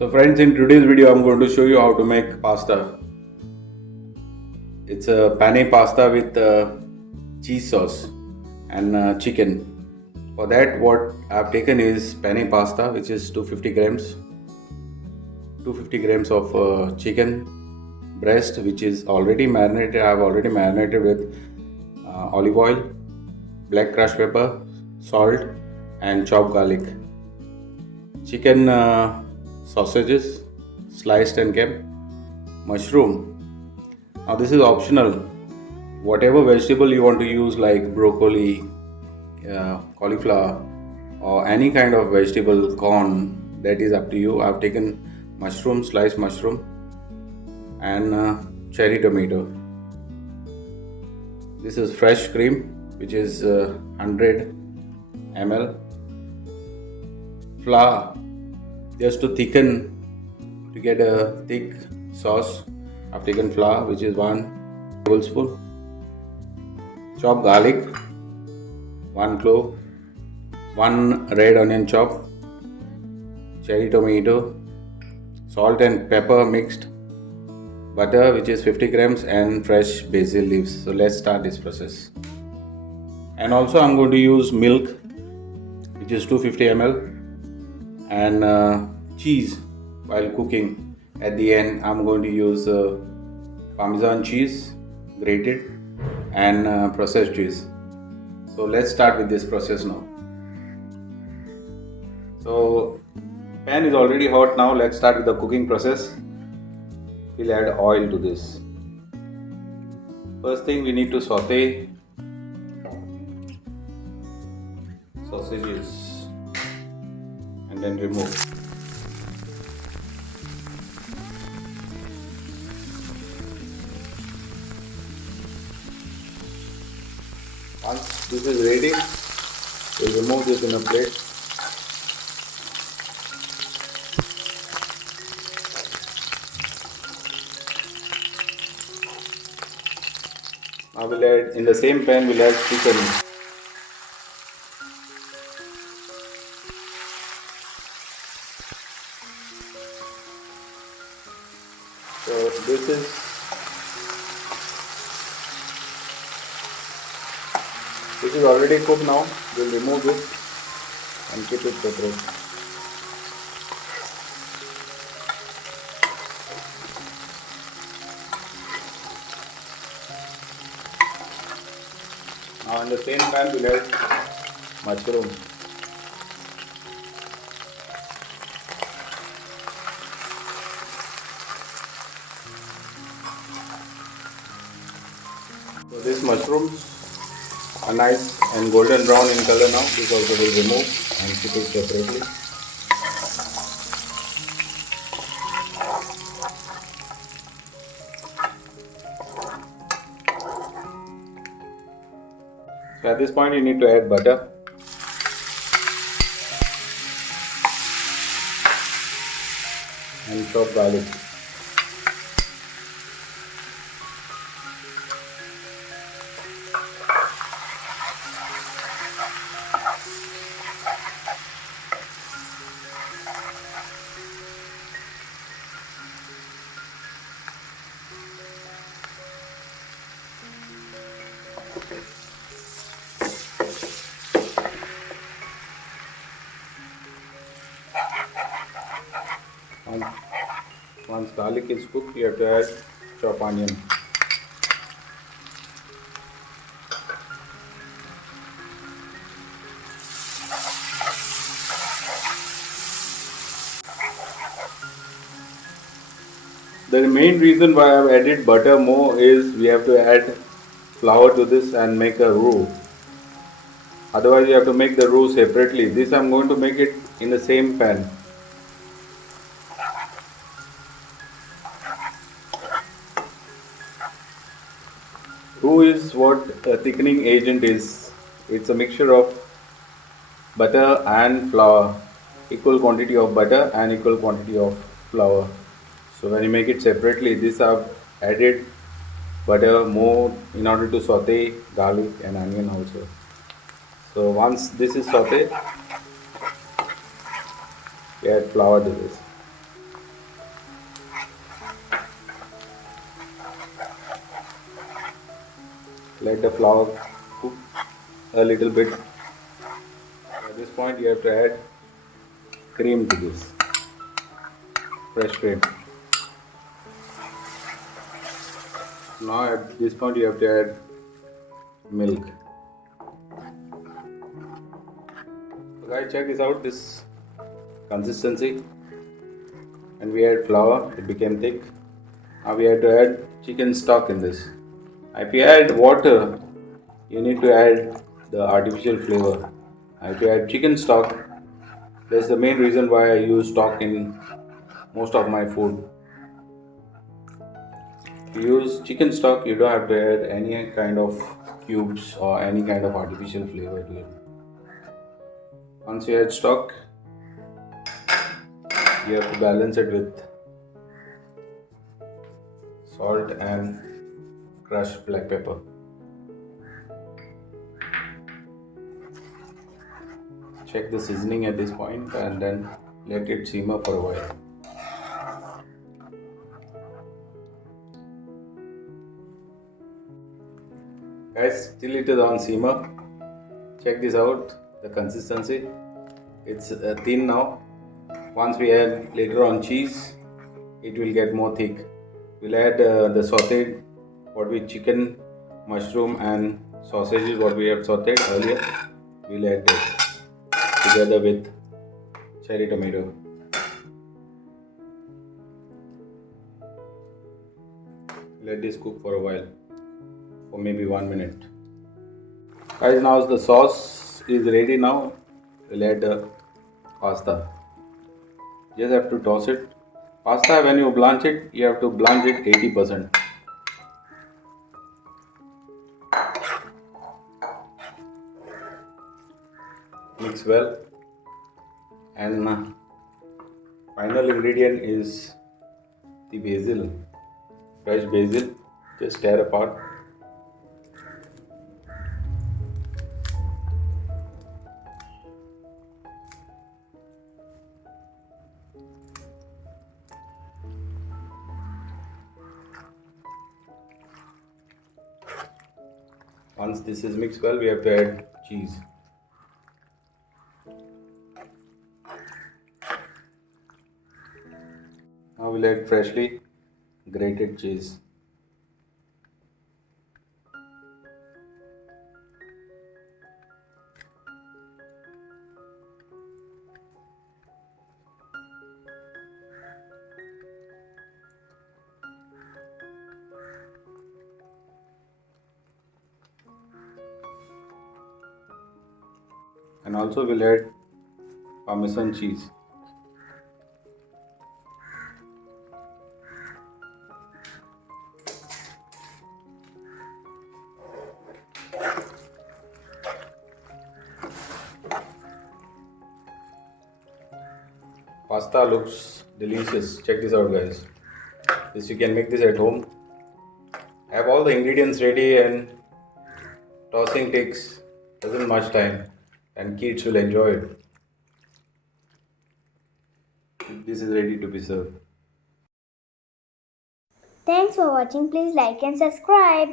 So friends, in today's video I'm going to show you how to make pasta. It's a penne pasta with cheese sauce and chicken. For that what I've taken is penne pasta, which is 250 grams, 250 grams of chicken breast, which is already marinated. I've already marinated with olive oil, black crushed pepper, salt and chopped garlic. Chicken sausages sliced and kept, mushroom. Now this is optional. Whatever vegetable you want to use, like broccoli, cauliflower, or any kind of vegetable, corn, that is up to you. I've taken mushroom, sliced mushroom, and cherry tomato. This is fresh cream, which is 100 ml. Flour, just to thicken, to get a thick sauce. I've taken flour, which is 1 tablespoon. Chopped garlic, 1 clove, 1 red onion chop, cherry tomato, salt and pepper mixed, butter, which is 50 grams, and fresh basil leaves. So let's start this process. And also I'm going to use milk, which is 250 ml, and cheese. While cooking, at the end I'm going to use Parmesan cheese, grated, and processed cheese. So let's start with this process now. So pan is already hot now. Let's start with the cooking process. We'll add oil to this. First thing, we need to saute sausages and then remove. Once this is ready, we'll remove this in a plate. Now we'll add, in the same pan we'll add chicken. So this is already cooked now. We'll remove this and keep it separate. Now in the same pan we'll add mushroom. So these mushrooms are nice and golden brown in color now. This also will remove and keep it separately. So at this point you need to add butter. And chopped garlic. Once garlic is cooked, you have to add chopped onion. The main reason why I have added butter more is we have to add flour to this and make a roux. Otherwise you have to make the roux separately. This I am going to make it in the same pan. Roux is what a thickening agent is. It's a mixture of butter and flour, equal quantity of butter and equal quantity of flour. So when you make it separately, this I've added butter more in order to saute garlic and onion also. So once this is sauteed, we add flour to this. Let the flour cook a little bit. At this point, you have to add cream to this, fresh cream. Now, at this point, you have to add milk. So guys, check this out, this consistency. And we add flour, it became thick. Now we have to add chicken stock in this. If you add water, you need to add the artificial flavor. If you add chicken stock, that's the main reason why I use stock in most of my food. If you use chicken stock, you don't have to add any kind of cubes or any kind of artificial flavor to it. Once you add stock, you have to balance it with salt and crushed black pepper. Check the seasoning at this point and then let it simmer for a while. Guys, till it is on simmer, check this out, the consistency. It's thin now. Once we add later on cheese, it will get more thick. We'll add the sauteed, what with chicken, mushroom and sausages what we have sauteed earlier. We'll add this together with cherry tomato. Let this cook for a while, for maybe 1 minute. Guys, now the sauce is ready now. We'll add the pasta. Just have to toss it. Pasta, when you blanch it, you have to blanch it 80%. Mix well. And final ingredient is the basil, fresh basil. Just tear apart. Once this is mixed well, we have to add cheese. Now we'll add freshly grated cheese. And also we'll add Parmesan cheese. Pasta looks delicious. Check this out, guys. This you can make this at home. Have all the ingredients ready, and tossing takes doesn't much time, and kids will enjoy it. This is ready to be served. Thanks for watching. Please like and subscribe.